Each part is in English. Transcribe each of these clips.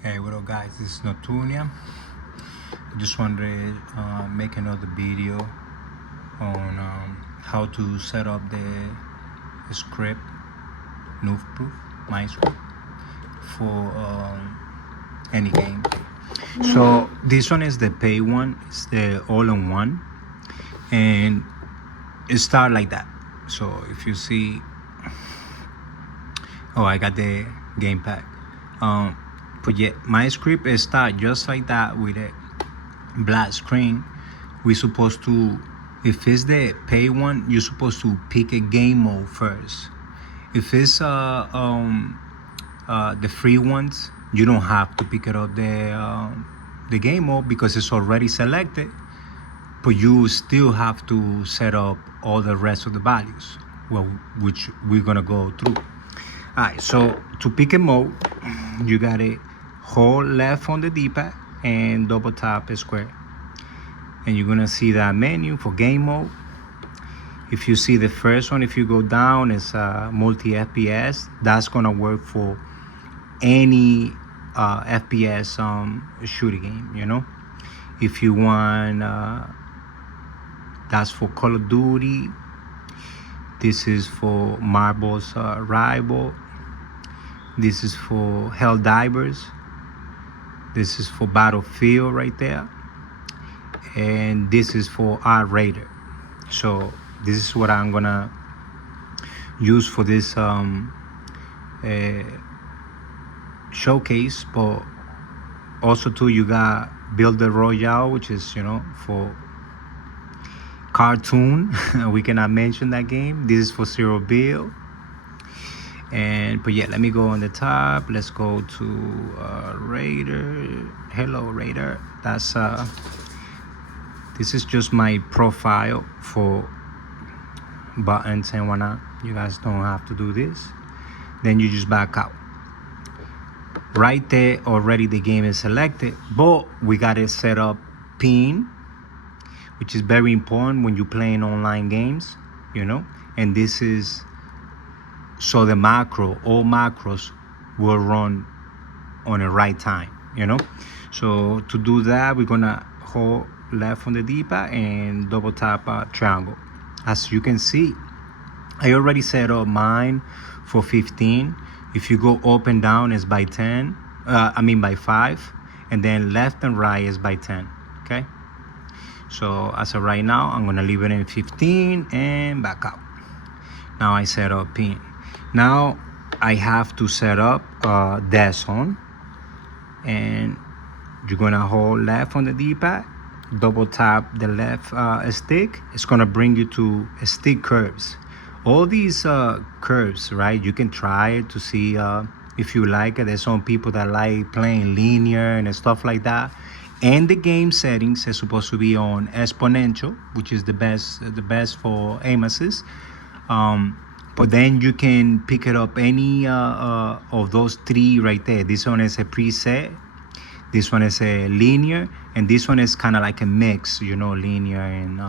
Hey, what up, guys? This is Notunia. I just wanted to make another video on how to set up the script, noobProof, my script, for any game. So this one is the pay one. It's the all-in-one, and it starts like that. So if you see, I got the game pack. But yeah, my script is start just like that with a black screen. We're supposed to, if it's the pay one, you're supposed to pick a game mode first. If it's the free ones, you don't have to pick it up the game mode because it's already selected. But you still have to set up all the rest of the values, well, which we're gonna go through. All right, so to pick a mode, you gotta hold left on the D-pad and double tap a square. And you're gonna see that menu for game mode. If you see the first one, if you go down, it's multi FPS. That's gonna work for any FPS shooting game, you know. If you want, that's for Call of Duty. This is for Marvel's Rival. This is for Helldivers. This is for Battlefield right there. And this is for R-Raider. So this is what I'm gonna use for this showcase. But also too, you got Builder Royale, which is, you know, for cartoon. We cannot mention that game. This is for Zero Bill. And but yeah, let me go on the top. Let's go to Raider. Hello Raider. That's this is just my profile for buttons and whatnot. You guys don't have to do this. Then you just back out. Right there, already the game is selected, but we gotta set up pin, which is very important when you're playing online games, you know. And this is so the all macros will run on the right time, you know. So to do that, we're gonna hold left on the D-pad and double tap triangle. As you can see, I already set up mine for 15. If you go up and down, it's by 10. By 5, and then left and right is by 10. Okay. So as of right now, I'm gonna leave it in 15 and back out. Now I set up pin. Now I have to set up deadzone, and you're gonna hold left on the D-pad, double tap the left stick. It's gonna bring you to stick curves. All these curves, right? You can try it to see if you like it. There's some people that like playing linear and stuff like that. And the game settings is supposed to be on exponential, which is the best for aim assist. But then you can pick it up any of those three right there. This one is a preset. This one is a linear, and this one is kind of like a mix, you know, linear and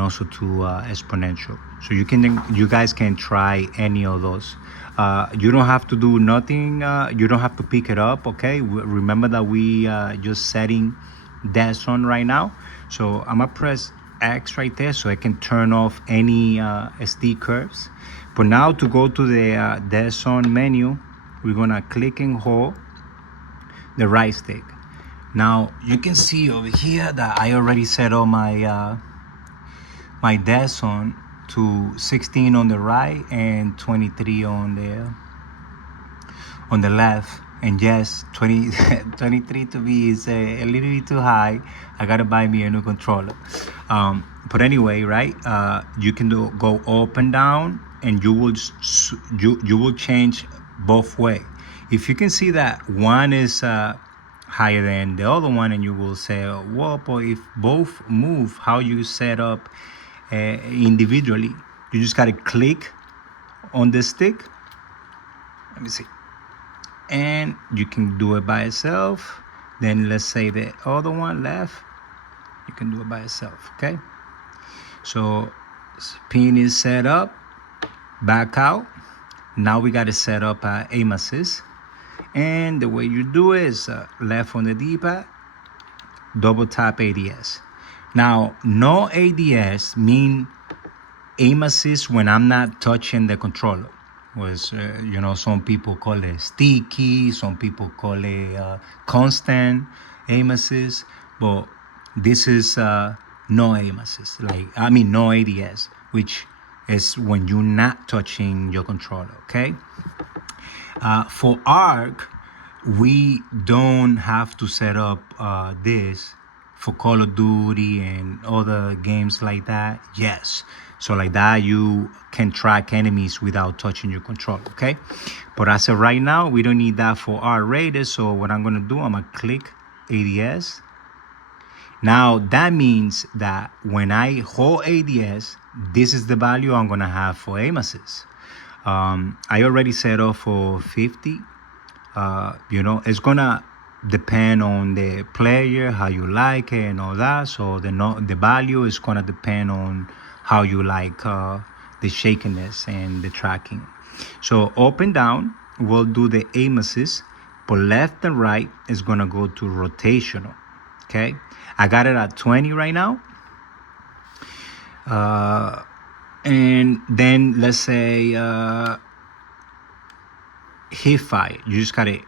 also to exponential. So you guys can try any of those. You don't have to do nothing. You don't have to pick it up. Okay. Remember that we just setting deadzone right now. So I'm gonna press X right there so I can turn off any SD curves. But now to go to the deadzone menu, we're gonna click and hold the right stick. Now you can see over here that I already set up my my deadzone to 16 on the right and 23 on the left. And yes, 23 to me is a little bit too high. I gotta buy me a new controller. But anyway, right? You can go up and down, and you will change both way. If you can see that one is higher than the other one, and you will say, well, but if both move, how you set up individually? You just gotta click on the stick. Let me see. And you can do it by itself. Then let's say the other one left, you can do it by itself. Okay. So pin is set up, back out. Now we got to set up aim assist. And the way you do it is left on the D-pad, double tap ADS. Now, no ADS mean aim assist when I'm not touching the controller. Some people call it sticky, some people call it constant aim assist, but this is no aim assist, no ADS, which is when you're not touching your controller, okay? For ARC, we don't have to set up this for Call of Duty and other games like that. Yes. So like that, you can track enemies without touching your controller, okay? But as of right now, we don't need that for our Raiders. So what I'm going to do, I'm going to click ADS. Now, that means that when I hold ADS, this is the value I'm going to have for aim assist. I already set up for 50. It's going to depend on the player, how you like it and all that. So the value is going to depend on how you like the shakiness and the tracking. So up and down, we'll do the aim assist, but left and right is going to go to rotational, okay? I got it at 20 right now. And then let's say hit fire. You just got to,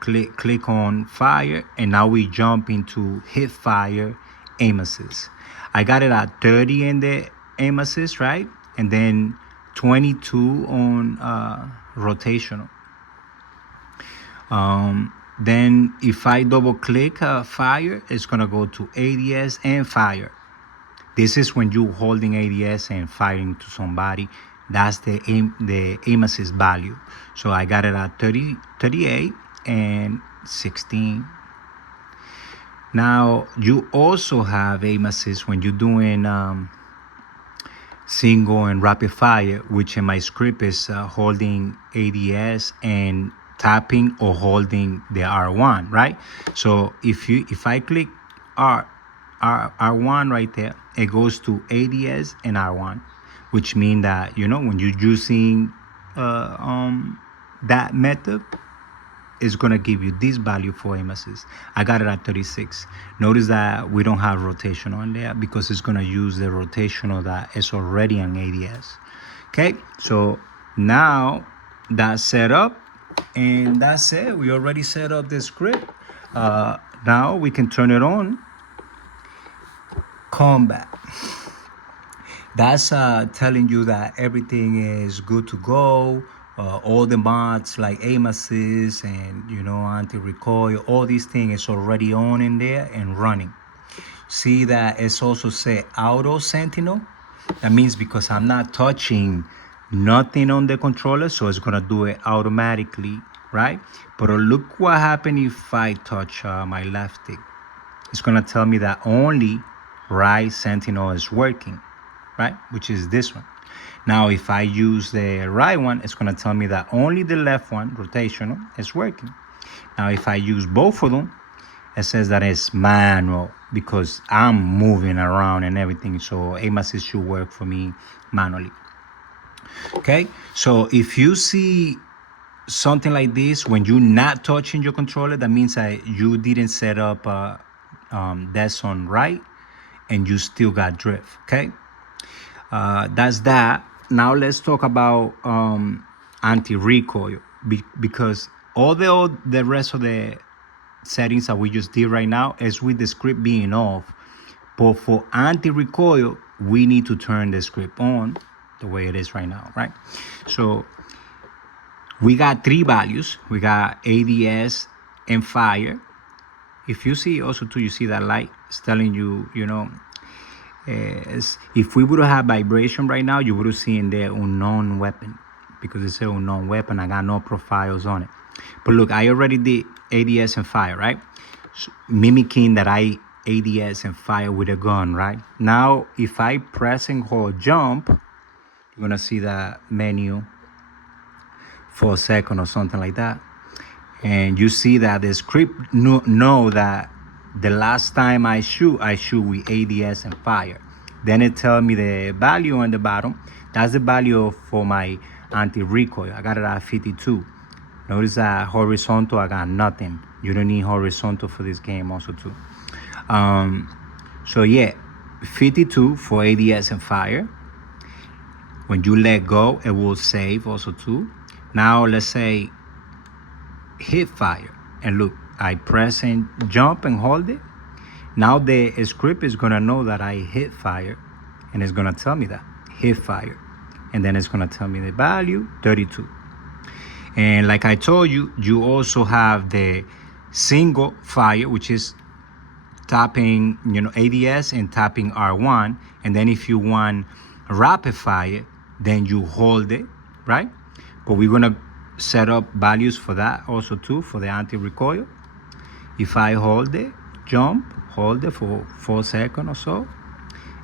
click on fire, and now we jump into hit fire aim assist. I got it at 30 in the aim assist, right? And then 22 on rotational. Then if I double click fire, it's gonna go to ADS and fire. This is when you holding ADS and firing to somebody. That's the aim assist value. So I got it at 30, 38 and 16. Now you also have aim assist when you're doing single and rapid fire, which in my script is holding ADS and tapping or holding the R1, right? So if I click R1 right there, it goes to ADS and R1, which means that, when you're using that method, it's going to give you this value for aim assist. I got it at 36. Notice that we don't have rotational on there because it's going to use the rotational that is already on ADS. Okay, so now that's set up, and that's it. We already set up the script. Now we can turn it on. Combat. That's telling you that everything is good to go. All the mods like aim assist and anti-recoil, all these things is already on in there and running. See that it's also set auto sentinel. That means because I'm not touching nothing on the controller, so it's gonna do it automatically, right? But look what happened if I touch my left stick. It's gonna tell me that only right sentinel is working, right? Which is this one. Now, if I use the right one, it's going to tell me that only the left one, rotational, is working. Now, if I use both of them, it says that it's manual because I'm moving around and everything. So aim assist should work for me manually. Okay, so if you see something like this, when you're not touching your controller, that means that you didn't set up deadzone right and you still got drift, okay? That's that. Now let's talk about anti-recoil because all the rest of the settings that we just did right now is with the script being off. But for anti-recoil, we need to turn the script on the way it is right now, right? So we got three values. We got ADS and fire. If you see also too, you see that light, it's telling you, if we would have vibration right now, you would have seen the unknown weapon because it's an unknown weapon. I got no profiles on it. But look, I already did ADS and fire, right? So, mimicking that I ADS and fire with a gun, right? Now, if I press and hold jump, you're going to see that menu for a second or something like that. And you see that the script know that the last time I shoot with ADS and fire. Then it tells me the value on the bottom. That's the value for my anti-recoil. I got it at 52. Notice that horizontal, I got nothing. You don't need horizontal for this game also too. So yeah, 52 for ADS and fire. When you let go, it will save also too. Now let's say hit fire, and look, I press and jump and hold it. Now the script is gonna know that I hit fire, and it's gonna tell me that hit fire, and then it's gonna tell me the value 32. And like I told you, you also have the single fire, which is tapping, ADS and tapping R1. And then if you want rapid fire, then you hold it, right? But we're gonna set up values for that also too, for the anti-recoil. If I hold it, jump, hold it for 4 seconds or so,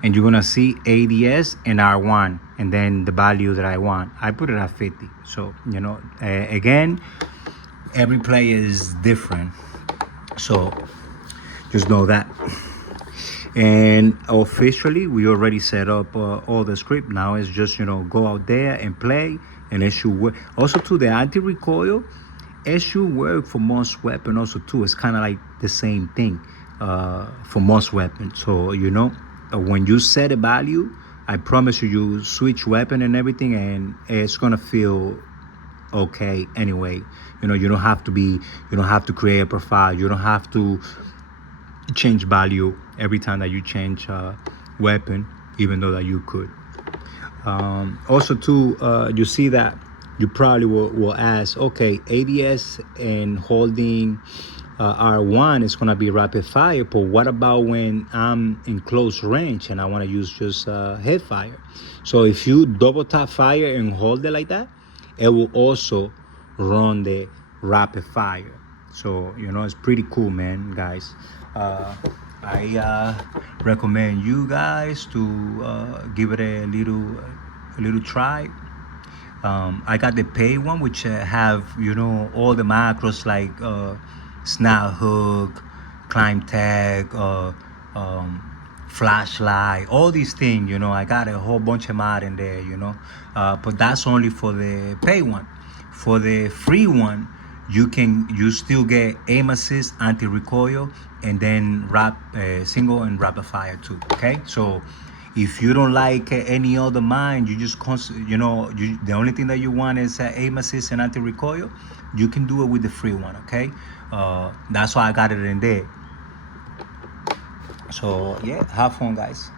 and you're gonna see ADS and R1, and then the value that I want. I put it at 50. So, again, every player is different. So just know that. And officially, we already set up all the script. Now it's just, go out there and play, and it should work. Also, to the anti-recoil, it should work for most weapons also too. It's kind of like the same thing for most weapons. So, when you set a value, I promise you switch weapon and everything, and it's gonna feel okay anyway. You don't have to create a profile. You don't have to change value every time that you change weapon, even though that you could. Also too, you see that you probably will ask, okay, ADS and holding R1 is gonna be rapid fire, but what about when I'm in close range and I wanna use just head fire? So if you double tap fire and hold it like that, it will also run the rapid fire. So, it's pretty cool, man, guys. I recommend you guys to give it a little try. I got the paid one, which have all the macros like snap hook, climb tag, flashlight, all these things. I got a whole bunch of mod in there. But that's only for the paid one. For the free one, you still get aim assist, anti-recoil, and then single and rapid fire too. Okay, so if you don't like any other mind, you just the only thing that you want is aim assist and anti-recoil, you can do it with the free one. Okay, that's why I got it in there. So yeah, have fun, guys.